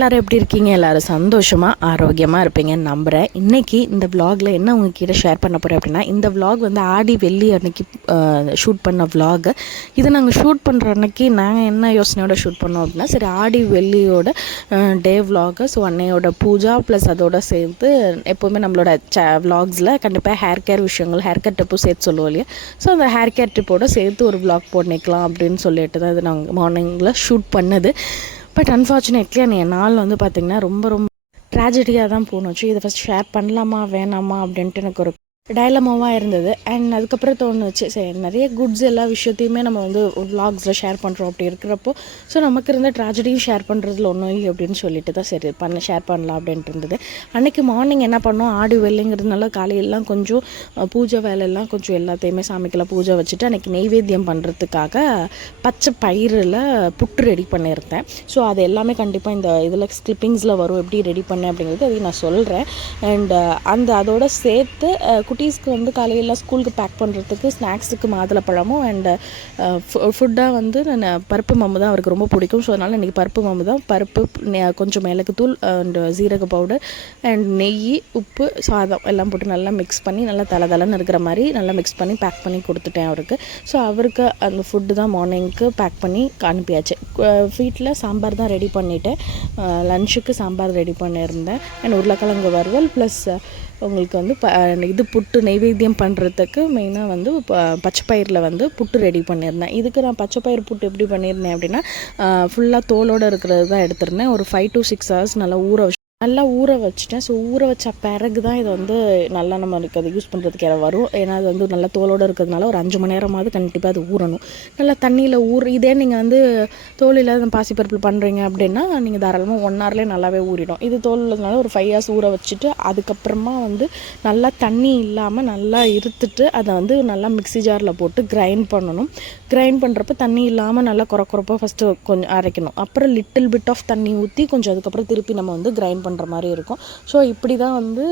எல்லோரும் எப்படி இருக்கீங்க? எல்லோரும் சந்தோஷமாக ஆரோக்கியமாக இருப்பீங்கன்னு நம்புகிறேன். இன்றைக்கி இந்த விலாகில் என்ன உங்ககிட்ட ஷேர் பண்ண போகிறேன் அப்படின்னா, இந்த விலாக் வந்து ஆடி வெள்ளி அன்னைக்கு ஷூட் பண்ண விலாகு. இது நாங்கள் ஷூட் பண்ணுற அன்னைக்கு நாங்கள் என்ன யோசனையோட ஷூட் பண்ணோம் அப்படின்னா, சரி ஆடி வெள்ளியோட டே விலாகு. ஸோ அன்னையோட பூஜா ப்ளஸ் அதோட சேர்த்து எப்போவுமே நம்மளோட விலாக்ஸில் கண்டிப்பாக ஹேர் கேர் விஷயங்கள், ஹேர் கேர் டிப்பும் சேர்த்து சொல்லுவோம் இல்லையா? ஸோ அந்த ஹேர் கேர் டிப்போடு சேர்த்து ஒரு விலாக் போட்டுக்கலாம் அப்படின்னு சொல்லிட்டு தான் இது நாங்கள் மார்னிங்கில் ஷூட் பண்ணது. பட் அன்ஃபார்ச்சுனேட்லி அந்த நாள் வந்து பார்த்திங்கன்னா ரொம்ப ட்ராஜடியாக தான் போணுச்சு. இதை ஃபஸ்ட் ஷேர் பண்ணலாமா வேணாமா அப்படின்ட்டு எனக்கு ஒரு டைலமாவாக இருந்தது. அண்ட் அதுக்கப்புறம் தோணுச்சு, சரி நிறைய குட்ஸ் எல்லா விஷயத்தையுமே நம்ம வந்து விலாக்ஸில் ஷேர் பண்ணுறோம். அப்படி இருக்கிறப்போ ஸோ நமக்கு இருந்த ட்ராஜடியும் ஷேர் பண்ணுறதுல ஒன்றும் இல்லை அப்படின்னு சொல்லிட்டு தான் சரி ஷேர் பண்ணலாம் அப்படின்ட்டு இருந்தது. அன்றைக்கி மார்னிங் என்ன பண்ணோம், ஆடி வெள்ளிங்கிறதுனால காலையெல்லாம் கொஞ்சம் பூஜை வேலையெல்லாம் கொஞ்சம் எல்லாத்தையுமே சாமிக்கெல்லாம் பூஜை வச்சுட்டு அன்றைக்கி நெய்வேத்தியம் பண்ணுறதுக்காக பச்சை பயிரில் புட்டு ரெடி பண்ணியிருந்தேன். ஸோ அது எல்லாமே கண்டிப்பாக இந்த இதில் ஸ்கிளிப்பிங்ஸில் வரும், எப்படி ரெடி பண்ணேன் அப்படிங்கிறது அதையும் நான் சொல்கிறேன். அண்ட் அதோட சேர்த்து குட்டீஸ்க்கு வந்து காலையில் ஸ்கூலுக்கு பேக் பண்ணுறதுக்கு ஸ்நாக்ஸுக்கு மாதுளப்பழமும் அண்டு ஃபுட்டாக வந்து நான் பருப்பு மாம்பு தான் அவருக்கு ரொம்ப பிடிக்கும். ஸோ அதனால் இன்றைக்கி பருப்பு மாம்பு தான், பருப்பு கொஞ்சம் மிளகுத்தூள் அண்ட் ஜீரக பவுடர் அண்ட் நெய், உப்பு, சாதம் எல்லாம் போட்டு நல்லா மிக்ஸ் பண்ணி நல்லா தலன்னு இருக்கிற மாதிரி நல்லா மிக்ஸ் பண்ணி பேக் பண்ணி கொடுத்துட்டேன் அவருக்கு. ஸோ அவருக்கு அந்த ஃபுட்டு தான் மார்னிங்க்கு பேக் பண்ணி அனுப்பியாச்சு. வீட்டில் சாம்பார் தான் ரெடி பண்ணிவிட்டேன். லன்ச்சுக்கு சாம்பார் ரெடி பண்ணியிருந்தேன் அண்ட் உருளைக்கிழங்கு வறுவல் ப்ளஸ் உங்களுக்கு வந்து இது புட்டு நெய்வேத்தியம் பண்ணுறதுக்கு மெயினாக வந்து பச்சைப்பயிரில் வந்து புட்டு ரெடி பண்ணியிருந்தேன். இதுக்கு நான் பச்சைப்பயிறு புட்டு எப்படி பண்ணியிருந்தேன் அப்படின்னா, ஃபுல்லாக தோலோடு இருக்கிறது தான் எடுத்திருந்தேன். ஒரு 5 to 6 hours நல்லா ஊற வச்சுட்டேன். ஸோ ஊற வச்ச பிறகு தான் இதை வந்து நல்லா நம்மளுக்கு அதை யூஸ் பண்ணுறதுக்கு வரும். ஏன்னா அது வந்து நல்லா தோலோடு இருக்கிறதுனால ஒரு 5 மணி நேரமாவது கண்டிப்பாக அது ஊறணும். நல்லா தண்ணியில் இதே நீங்கள் வந்து தோல் இல்லாத பாசிப்பருப்பில் பண்ணுறீங்க அப்படின்னா நீங்கள் தாராளமாக 1 hourலேயே நல்லாவே ஊறிடும். இது தோல் உள்ளதுனால ஒரு 5 hours ஊற வச்சுட்டு அதுக்கப்புறமா வந்து நல்லா தண்ணி இல்லாமல் நல்லா இருத்துட்டு அதை வந்து நல்லா மிக்ஸி ஜாரில் போட்டு கிரைண்ட் பண்ணணும். கிரைண்ட் பண்ணுறப்ப தண்ணி இல்லாமல் நல்லா குறப்பாக ஃபஸ்ட்டு கொஞ்சம் அரைக்கணும். அப்புறம் லிட்டில் பிட் ஆஃப் தண்ணி ஊற்றி கொஞ்சம் அதுக்கப்புறம் திருப்பி நம்ம வந்து கிரைண்ட் பண்ணுற மாதிரி இருக்கும். ஸோ இப்படி தான் வந்து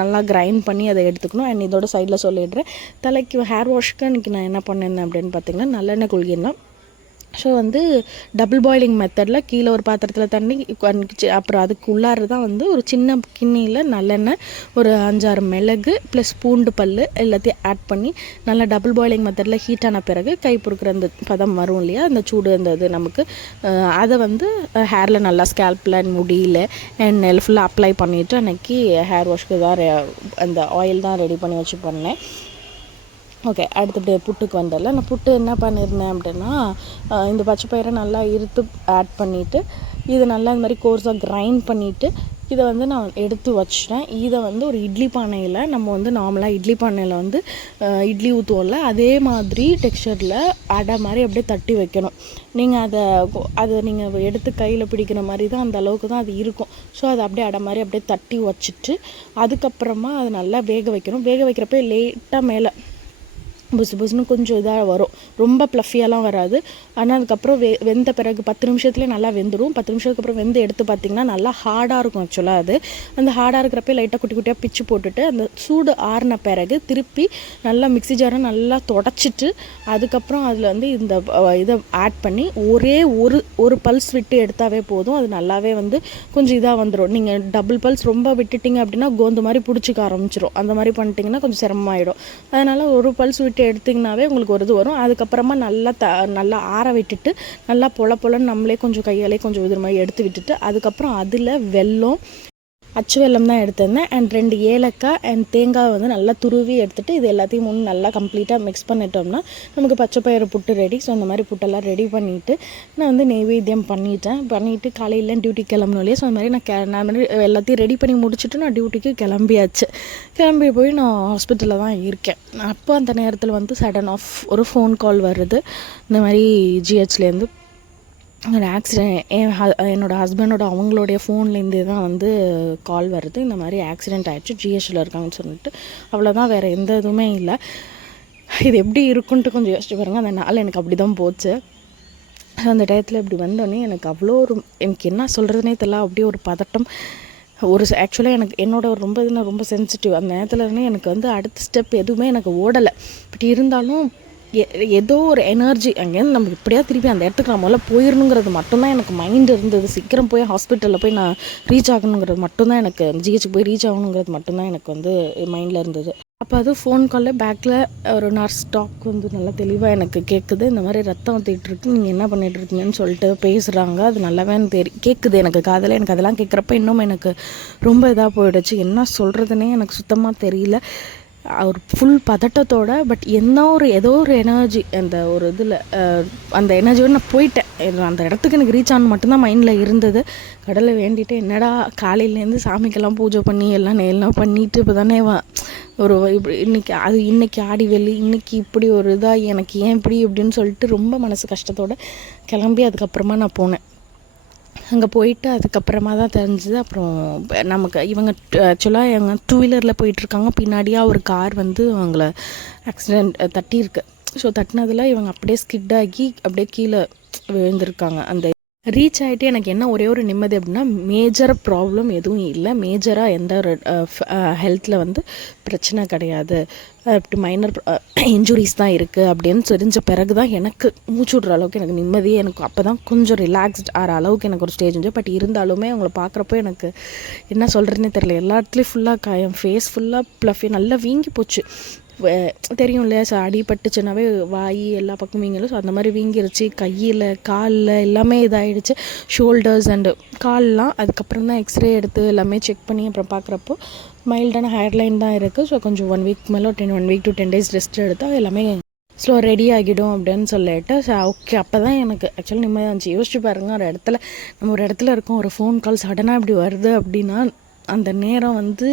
நல்லா கிரைண்ட் பண்ணி அதை எடுத்துக்கணும். அண்ட் இதோட சைடில் சொல்லிடுறேன், தலைக்கு ஹேர் வாஷ்க்கு இன்றைக்கி நான் என்ன பண்ணியிருந்தேன் அப்படின்னு பார்த்தீங்கன்னா, நல்லெண்ணெய் குளிகை. ஸோ வந்து டபுள் பாயிலிங் மெத்தடில் கீழே ஒரு பாத்திரத்தில் தண்ணி, அப்புறம் அதுக்கு உள்ளார தான் வந்து ஒரு சின்ன கிண்ணியில் நல்லெண்ணெய், ஒரு 5-6 மிளகு ப்ளஸ் பூண்டு பல் எல்லாத்தையும் ஆட் பண்ணி நல்லா டபுள் பாயிலிங் மெத்தடில் ஹீட் ஆன பிறகு கை பொறுக்கிற அந்த பதம் வரும் இல்லையா, அந்த சூடு அந்த இது நமக்கு அதை வந்து ஹேரில் நல்லா ஸ்கேல்பில் அண்ட் முடியல அண்ட் ஃபுல்லாக அப்ளை பண்ணிவிட்டு அன்றைக்கி ஹேர் வாஷ்க்கு தான் அந்த ஆயில் தான் ரெடி பண்ணி வச்சு பண்ணேன். ஓகே, அடுத்தபடி புட்டுக்கு வந்ததில்ல. நான் புட்டு என்ன பண்ணியிருந்தேன் அப்படின்னா, இந்த பச்சை பயிரை நல்லா இருத்து ஆட் பண்ணிவிட்டு இதை நல்லா இந்த மாதிரி கோர்ஸாக கிரைண்ட் பண்ணிவிட்டு இதை வந்து நான் எடுத்து வச்சிட்டேன். இதை வந்து ஒரு இட்லி பானையில் நம்ம வந்து நார்மலாக இட்லி பானையில் வந்து இட்லி ஊற்றுவோம்ல, அதே மாதிரி டெக்ஸ்சரில் அடை மாதிரி அப்படியே தட்டி வைக்கணும். நீங்கள் அதை நீங்கள் எடுத்து கையில் பிடிக்கிற மாதிரி தான் அந்த அளவுக்கு தான் அது இருக்கும். ஸோ அதை அப்படியே அடை மாதிரி அப்படியே தட்டி வச்சுட்டு அதுக்கப்புறமா அதை நல்லா வேக வைக்கணும். வேக வைக்கிறப்ப லேட்டாக மேலே புசுன்னு கொஞ்சம் இதாக வரும், ரொம்ப ப்ளஃபியாலாம் வராது. ஆனால் அதுக்கப்புறம் வெந்த பிறகு 10 நிமிஷத்துலேயே நல்லா வெந்துடும். 10 நிமிஷத்துக்கு அப்புறம் வெந்து எடுத்து பார்த்திங்கன்னா நல்லா ஹார்டாக இருக்கும். ஆக்சுவலாக அது அந்த ஹார்டாக இருக்கிறப்ப லைட்டாக குட்டி குட்டியாக பிச்சு போட்டுட்டு அந்த சூடு ஆறின பிறகு திருப்பி நல்லா மிக்ஸி ஜாரை நல்லா தொடச்சிட்டு அதுக்கப்புறம் அதில் வந்து இந்த இதை ஆட் பண்ணி ஒரு பல்ஸ் விட்டு எடுத்தாவே போதும். அது நல்லாவே வந்து கொஞ்சம் இதாக வந்துடும். நீங்கள் டபுள் பல்ஸ் ரொம்ப விட்டுட்டிங்க அப்படின்னா கோந்து மாதிரி பிடிச்சிக்க ஆரம்பிச்சிடும். அந்த மாதிரி பண்ணிட்டிங்கன்னா கொஞ்சம் சிரமமாயிடும். அதனால் ஒரு பல்ஸ் விட்டு எடுத்திங்கனாவே உங்களுக்கு ஒரு இது வரும். அதுக்கப்புறமா நல்லா ஆற விட்டுட்டு நல்லா பொலன்னு நம்மளே கொஞ்சம் கையாலே கொஞ்சம் இது மாதிரி எடுத்து விட்டுட்டு அதுக்கப்புறம் அதில் வெல்லம், அச்சு வெல்லம் தான் எடுத்திருந்தேன் அண்ட் 2 ஏலக்காய் அண்ட் தேங்காய் வந்து நல்லா துருவி எடுத்துகிட்டு இது எல்லாத்தையும் நல்லா கம்ப்ளீட்டாக மிக்ஸ் பண்ணிட்டோம்னா நமக்கு பச்சைப்பயிறு புட்டு ரெடி. ஸோ அந்த மாதிரி புட்டெல்லாம் ரெடி பண்ணிவிட்டு நான் வந்து நெய்வேத்தியம் பண்ணிவிட்டு காலையில் டியூட்டி கிளம்பணும் இல்லையா. ஸோ அந்த மாதிரி நான் எல்லாத்தையும் ரெடி பண்ணி முடிச்சுட்டு நான் டியூட்டிக்கு கிளம்பி போய் நான் ஹாஸ்பிட்டலில் தான் இருக்கேன். அப்போ அந்த நேரத்தில் வந்து சடன் ஆஃப் ஒரு ஃபோன் கால் வருது. இந்த மாதிரி ஜிஹெச்லேருந்து ஒரு ஆக்சிடென்ட், என்னோடய ஹஸ்பண்டோட அவங்களுடைய ஃபோன்லேருந்தே தான் வந்து கால் வருது. இந்த மாதிரி ஆக்சிடெண்ட் ஆகிடுச்சு, ஜிஹெச்சில் இருக்காங்கன்னு சொல்லிட்டு. அவ்வளோதான், வேறு எந்த இதுவுமே இல்லை. இது எப்படி இருக்குன்ட்டு கொஞ்சம் யோசிச்சு பாருங்கள். அந்த நாள் எனக்கு அப்படி தான் போச்சு. அந்த டயத்தில் இப்படி வந்தோடனே எனக்கு எனக்கு என்ன சொல்கிறதுனே தெரியல. அப்படியே ஒரு பதட்டம், ஆக்சுவலாக என்னோட ரொம்ப சென்சிட்டிவ். அந்த நேரத்தில் எனக்கு வந்து அடுத்த ஸ்டெப் எதுவுமே எனக்கு ஓடலை. பட் இருந்தாலும் ஏதோ ஒரு எனர்ஜி அங்கேருந்து நம்ம எப்படியாவது திருப்பி அந்த இடத்துக்கு நான் முதல்ல போயிடணுங்கிறது மட்டும்தான் எனக்கு மைண்ட் இருந்தது. சீக்கிரம் போய் ஹாஸ்பிட்டலில் போய் நான் ரீச் ஆகணுங்கிறது மட்டும்தான் எனக்கு, ஜிஹெச்சுக்கு போய் ரீச் ஆகணுங்கிறது மட்டும்தான் எனக்கு வந்து மைண்டில் இருந்தது. அப்போ அது ஃபோன் காலில் பேக்கில் ஒரு நர்ஸ் டாக் வந்து நல்லா தெளிவாக எனக்கு கேட்குது. இந்த மாதிரி ரத்தம் ஊற்றிட்டுருக்கு, நீங்கள் என்ன பண்ணிகிட்ருக்கீங்கன்னு சொல்லிட்டு பேசுகிறாங்க. அது நல்லாவே கேட்குது எனக்கு காதில். எனக்கு அதெல்லாம் கேட்குறப்ப இன்னும் எனக்கு ரொம்ப இதாக போயிடுச்சு. என்ன சொல்கிறதுனே எனக்கு சுத்தமாக தெரியல. ஒரு ஃபுல் பதட்டத்தோட, பட் ஏதோ ஒரு எனர்ஜி அந்த ஒரு இதில் அந்த எனர்ஜியோடு நான் போயிட்டேன். அந்த இடத்துக்கு எனக்கு ரீச் ஆகணும் மட்டும்தான் மைண்டில் இருந்தது. கடலை வேண்டிட்டு, என்னடா காலையிலேருந்து சாமிக்கெல்லாம் பூஜை பண்ணி எல்லாம் பண்ணிவிட்டு இப்போ தானே ஒரு இப்படி இன்றைக்கி ஆடி வெள்ளி, இன்றைக்கி இப்படி ஒரு இதாக எனக்கு ஏன் இப்படி இப்படின்னு சொல்லிட்டு ரொம்ப மனசு கஷ்டத்தோடு கிளம்பி அதுக்கப்புறமா நான் போனேன். அங்கே போயிட்டு அதுக்கப்புறமா தான் தெரிஞ்சுது. அப்புறம் நமக்கு இவங்க ஆக்சுவலாக எங்கள் 2 வீலரில் போயிட்டுருக்காங்க. பின்னாடியாக ஒரு கார் வந்து அவங்கள ஆக்சிடெண்ட் தட்டியிருக்கு. ஸோ தட்டினதில் இவங்க அப்படியே ஸ்கிட் ஆகி அப்படியே கீழே விழுந்திருக்காங்க. அந்த ரீச் ஆகிட்டு எனக்கு என்ன ஒரே ஒரு நிம்மதி அப்படின்னா, மேஜர் ப்ராப்ளம் எதுவும் இல்லை, மேஜராக எந்த ஒரு ஹெல்த்தில் வந்து பிரச்சனை கிடையாது, இப்படி மைனர் இன்ஜுரிஸ் தான் இருக்குது அப்படின்னு தெரிஞ்ச பிறகு தான் எனக்கு மூச்சு விட்ற அளவுக்கு எனக்கு நிம்மதியே. எனக்கு அப்போ தான் கொஞ்சம் ரிலாக்ஸ்ட் ஆகிற அளவுக்கு எனக்கு ஒரு ஸ்டேஜ் இருந்துச்சு. பட் இருந்தாலுமே அவங்கள பார்க்குறப்போ எனக்கு என்ன சொல்கிறதுனே தெரியல. எல்லா இடத்துலையும் ஃபுல்லாக காயம், ஃபேஸ் ஃபுல்லாக ப்ளஃபி நல்லா வீங்கி போச்சு. தெரியும் இல்லையா, ஸோ அடிபட்டுச்சுனாவே வாய் எல்லா பக்கம் வீங்கலும். ஸோ அந்த மாதிரி வீங்கிருச்சு. கையில் காலில் எல்லாமே இதாகிடுச்சு, ஷோல்டர்ஸ் அண்டு கால்லாம். அதுக்கப்புறம் தான் எக்ஸ்ரே எடுத்து எல்லாமே செக் பண்ணி அப்புறம் பார்க்குறப்போ மைல்டான ஹேர்லைன் தான் இருக்குது. ஸோ கொஞ்சம் 1 வீக் மேலே 1 வீக் to 10 days ரெஸ்ட் எடுத்தால் எல்லாமே ஸ்லோ ரெடி ஆகிடும் அப்படின்னு சொல்லிட்டு, ஸோ ஓகே. அப்போ தான் எனக்கு ஆக்சுவலாக நிம்மதியாக இருந்துச்சு. யோசிச்சு பாருங்கள், நம்ம ஒரு இடத்துல இருக்கோம், ஒரு ஃபோன் கால் சடனாக இப்படி வருது அப்படின்னா அந்த நேரம் வந்து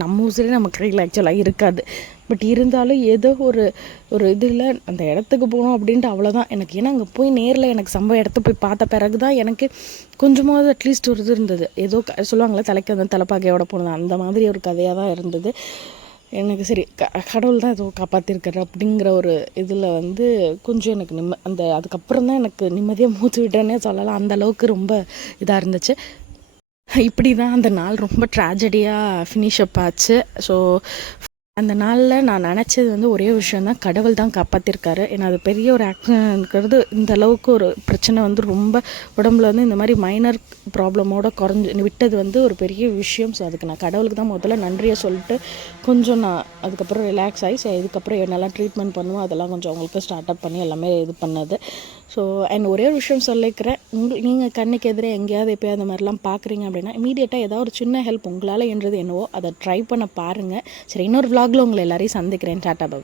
நம்ம ஊசரே நம்ம கையில் ஆக்சுவலாக இருக்காது. பட் இருந்தாலும் ஏதோ ஒரு இதில் அந்த இடத்துக்கு போகணும் அப்படின்ட்டு அவ்வளோதான் எனக்கு. ஏன்னா அங்கே போய் நேரில் எனக்கு இடத்த போய் பார்த்த பிறகு தான் எனக்கு கொஞ்சமாவது அட்லீஸ்ட் ஒரு இது இருந்தது. ஏதோ சொல்லுவாங்களே, தலைக்கு அந்த தலைப்பாகையோட போனது, அந்த மாதிரி ஒரு கதையாக தான் இருந்தது எனக்கு. சரி, கடவுள் தான் ஏதோ காப்பாற்றிருக்காரு அப்படிங்கிற ஒரு இதில் வந்து கொஞ்சம் எனக்கு அதுக்கப்புறம் தான் எனக்கு நிம்மதியாக மூச்சு விட்டேன்னே சொல்லலாம். அந்தளவுக்கு ரொம்ப இதாக இருந்துச்சு. இப்படி தான் அந்த நாள் ரொம்ப ட்ராஜடியாக ஃபினிஷப் ஆச்சு. ஸோ அந்த நாளில் நான் நினச்சது வந்து ஒரே விஷயம் தான், கடவுள் தான் காப்பாற்றிருக்காரு. ஏன்னா அது பெரிய ஒரு ஆக்சிடென்ட்ங்கிறது, இந்த அளவுக்கு ஒரு பிரச்சனை வந்து ரொம்ப உடம்புல வந்து இந்த மாதிரி மைனர் ப்ராப்ளமோட விட்டது வந்து ஒரு பெரிய விஷயம். ஸோ அதுக்கு நான் கடவுளுக்கு தான் முதல்ல நன்றியை சொல்லிட்டு கொஞ்சம் நான் அதுக்கப்புறம் ரிலாக்ஸ் ஆகி, ஸோ இதுக்கப்புறம் என்னெல்லாம் ட்ரீட்மெண்ட் பண்ணுவோம் அதெல்லாம் கொஞ்சம் அவங்களுக்கு ஸ்டார்ட் அப் பண்ணி எல்லாமே இது பண்ணது. ஸோ அண்ட் ஒரே ஒரு விஷயம் சொல்லிக்கிறேன், நீங்கள் கண்ணுக்கு எதிரே எங்கேயாவது எப்போயாவது அந்த மாதிரிலாம் பார்க்குறீங்க அப்படின்னா இமீடியட்டாக ஏதாவது ஒரு சின்ன ஹெல்ப் உங்களால் என்றது என்னவோ அதை ட்ரை பண்ண பாருங்கள். சரி, இன்னொரு vlogல உங்களை எல்லாரையும் சந்திக்கிறேன். டாட்டா பாய்.